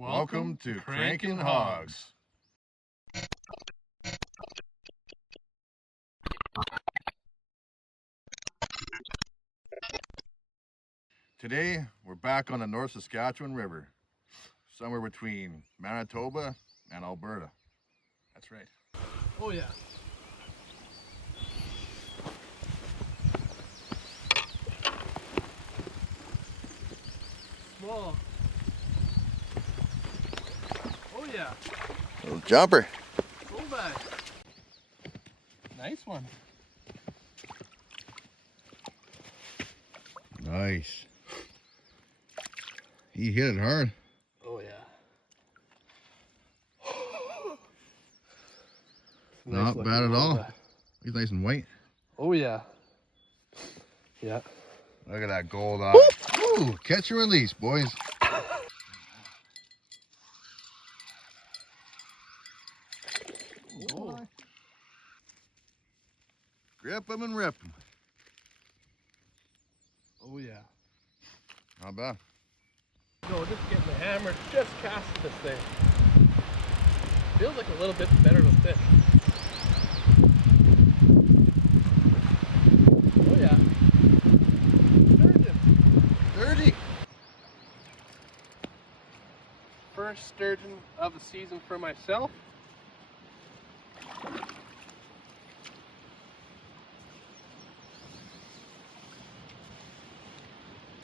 Welcome to Crankin' Hogs. Today, we're back on the North Saskatchewan River, somewhere between Manitoba and Alberta. That's right. Oh yeah. Small. Oh yeah. Little jumper. Go back. Nice one. Nice. He hit it hard. Oh yeah. Not bad at all. He's nice and white. Oh yeah. Yeah. Look at that gold eye. Ooh, catch and release, boys. Oh. Grip him and rip him. Oh yeah. Not bad. No, just getting the hammer, just casting this thing. Feels like a little bit better to fish. Oh yeah. Sturgeon. 30. First sturgeon of the season for myself.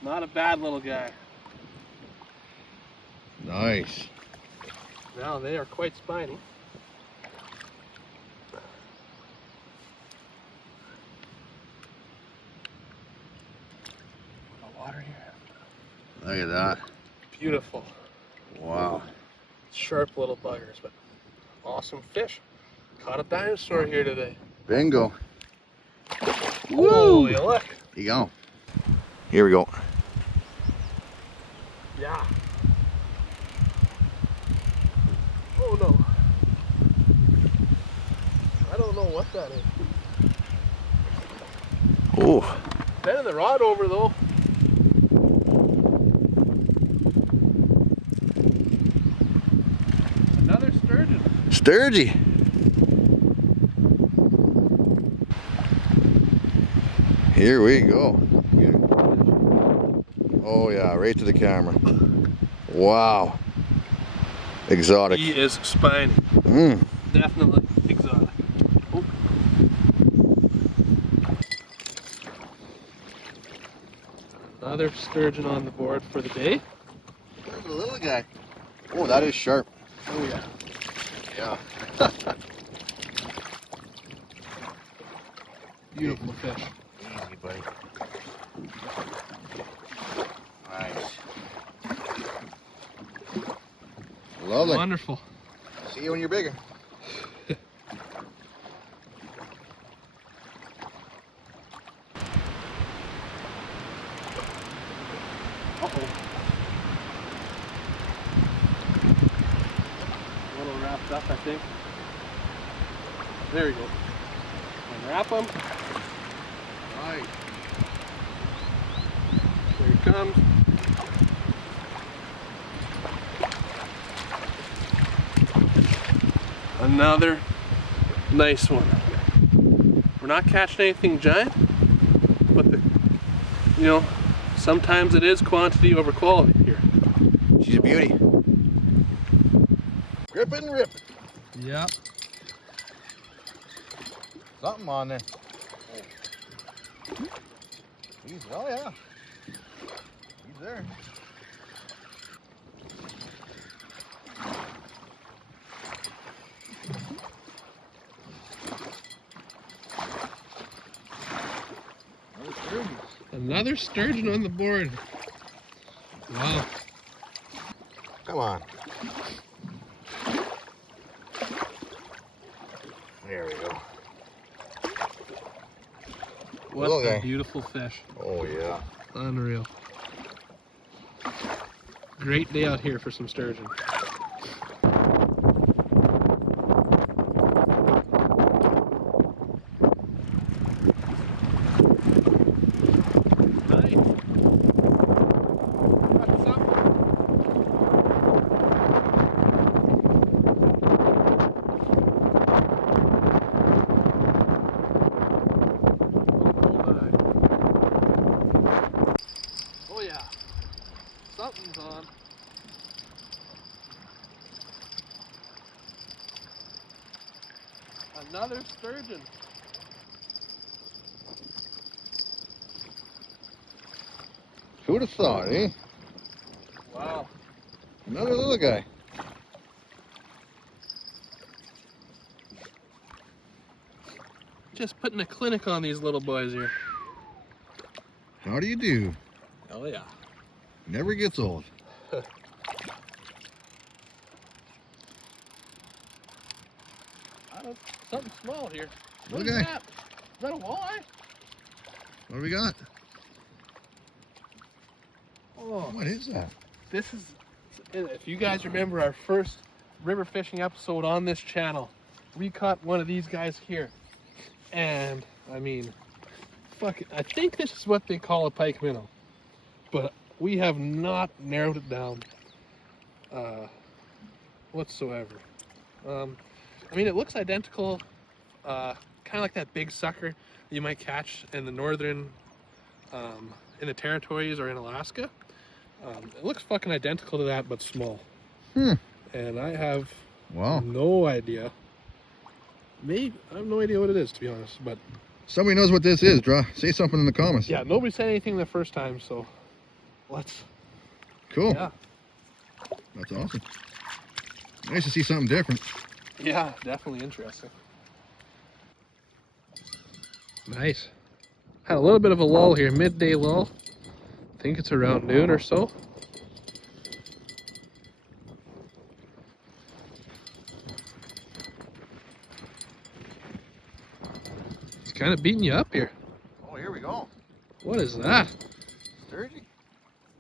Not a bad little guy. Nice. Now they are quite spiny. The water here. Look at that. Beautiful. Wow. Sharp little buggers, but awesome fish. Caught a dinosaur here today. Bingo. Woo! You look. Here you go. Here we go. Yeah. Oh no. I don't know what that is. Oh. Bending the rod over though. Another sturgeon. Sturgy. Here we go. Oh yeah, right to the camera. Wow. Exotic. He is spiny. Definitely exotic. Oh. Another sturgeon on the board for the day. There's a little guy. Oh, that is sharp. Oh yeah. Yeah. Beautiful fish. Easy, buddy. Nice. Lovely. Wonderful. See you when you're bigger. Uh-oh. A little wrapped up, I think. There we go. Unwrap him. Nice. There he comes. Another nice one. We're not catching anything giant, but sometimes it is quantity over quality here. She's a beauty. Grip it and rip it. Yep. Something on there. Oh yeah. He's there. Another sturgeon on the board. Wow. Come on. There we go. What Okay. a beautiful fish. Oh yeah. Unreal. Great day out here for some sturgeon. Nice. Got something. Another sturgeon. Who'd have thought, eh? Wow. Another little guy. Just putting a clinic on these little boys here. How do you do? Oh yeah. Never gets old. Something small here. What Okay. is that? Is that a walleye? What do we got? Oh, What is that? this is, if you guys remember our first river fishing episode on this channel, we caught one of these guys here. And, I mean, fuck it. I think this is what they call a pike minnow. But we have not narrowed it down whatsoever. I mean, it looks identical, kind of like that big sucker you might catch in the northern, in the territories or in Alaska. It looks fucking identical to that, but small. And I have no idea. Maybe I have no idea what it is, to be honest. But somebody knows what this is, Draw. Say something in the comments. Yeah, nobody said anything the first time, so let's. Cool. Yeah. That's awesome. Nice to see something different. Yeah, definitely interesting. Nice. Had a little bit of a lull here, midday lull. I think it's around noon or so. It's kind of beating you up here. Oh, here we go. What is that? Sturgeon.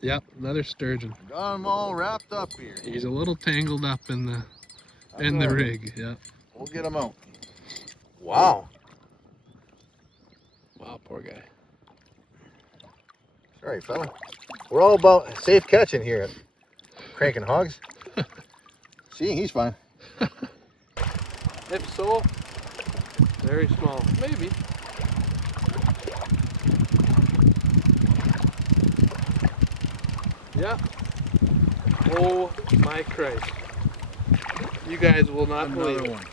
Yep, another sturgeon. Got him all wrapped up here. He's a little tangled up in the rig. Yeah. We'll get him out. Wow. Wow, poor guy. Sorry, fella. We're all about safe catching here at Cranking Hogs. See, he's fine. If so, very small. Maybe. Yeah. Oh my Christ. You guys will not believe it. One.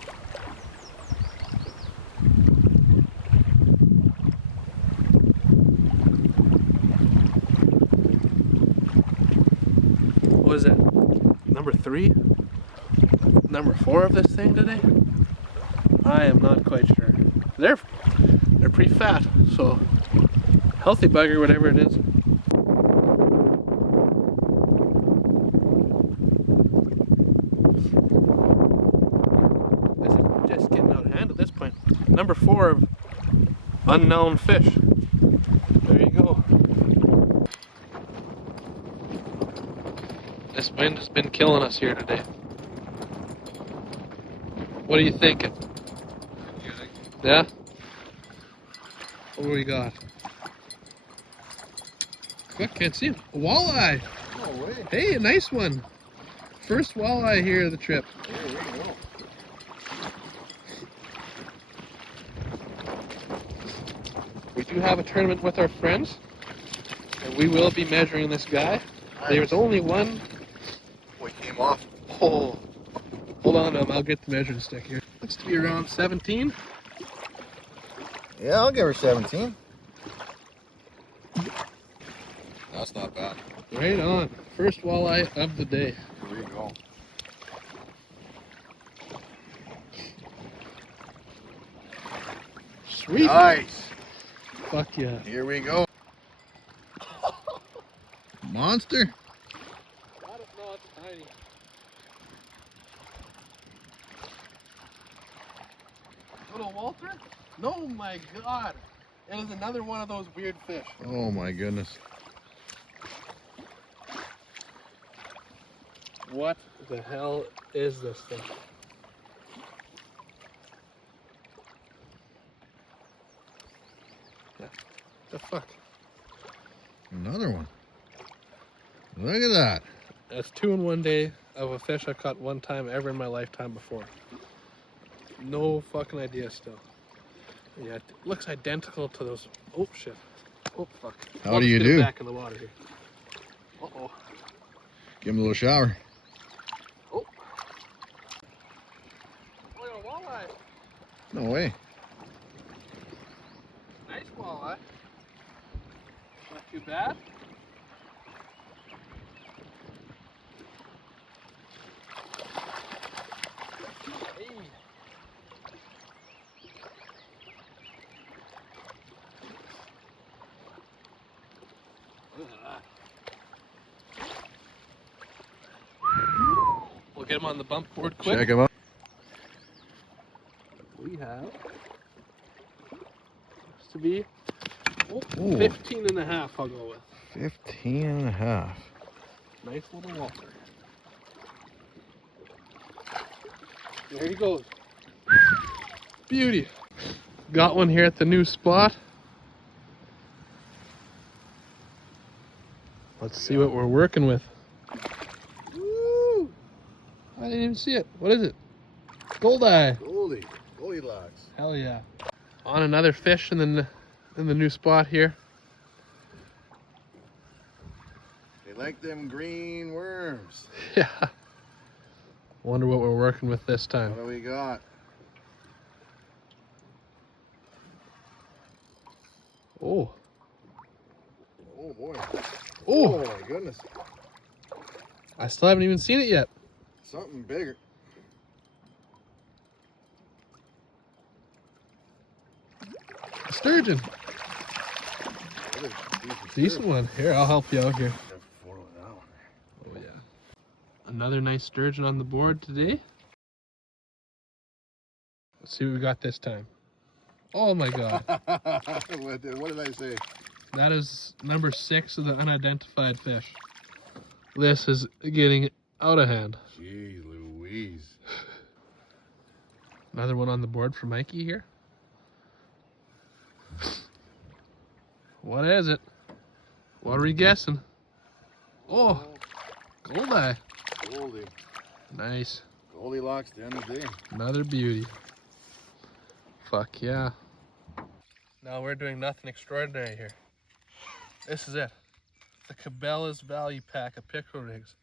What is that? Number 3? Number 4 of this thing today? I am not quite sure. They're pretty fat, so healthy bugger, whatever it is. This is just getting out of hand at this point. Number 4 of unknown fish. There you go. This wind has been killing us here today. What are you thinking? Yeah? What do we got? What, can't see him. A walleye! No way. Hey, a nice one. First walleye here of the trip. There we go. We do have a tournament with our friends, and we will be measuring this guy. There's only one. Boy, came off. Oh, hold on, I'll get the measuring stick here. Looks to be around 17. Yeah, I'll give her 17. That's not bad. Right on. First walleye of the day. Here we go. Sweet. Nice. Fuck yeah. Here we go. Monster. No, it's tiny. Little Walter? No, my God. It is another one of those weird fish. Oh my goodness. What the hell is this thing? Yeah. The fuck? Another one. Look at that. That's 2 in one day of a fish I caught one time ever in my lifetime before. No fucking idea still. Yeah, it looks identical to those. Oh shit. Oh fuck. How do you do? Back in the water here. Uh-oh. Give him a little shower. Oh. Oh, yeah, walleye. No way. Nice walleye. Not too bad. Hey. Look at that. We'll get him on the bump board quick. Check him out. We have to be Ooh. 15 and a half, I'll go with. 15 and a half. Nice little Walter. There he goes. Beauty. Got one here at the new spot. Let's see what we're working with. Woo! I didn't even see it. What is it? Goldeye. Goldilocks. Hell yeah. On another fish in the new spot here. They like them green worms. Yeah. Wonder what we're working with this time. What do we got? Oh. Oh boy. Oh. Oh my goodness. I still haven't even seen it yet. Something bigger. Sturgeon. Decent one. Here, I'll help you out here. Oh yeah. Another nice sturgeon on the board today. Let's see what we got this time. Oh my god. What did I say? That is number 6 of the unidentified fish. This is getting out of hand. Jeez Louise. Another one on the board for Mikey here. What is it? What are we guessing? Oh, Goldeye. Goldie. Nice. Goldilocks at the end of the day. Another beauty. Fuck yeah. Now we're doing nothing extraordinary here. This is it. The Cabela's Value Pack of pickerel rigs.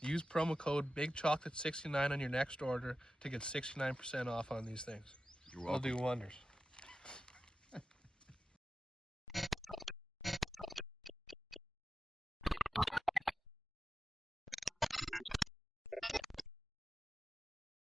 Use promo code BIGCHOCOLATE69 on your next order to get 69% off on these things. You're They'll welcome. do wonders.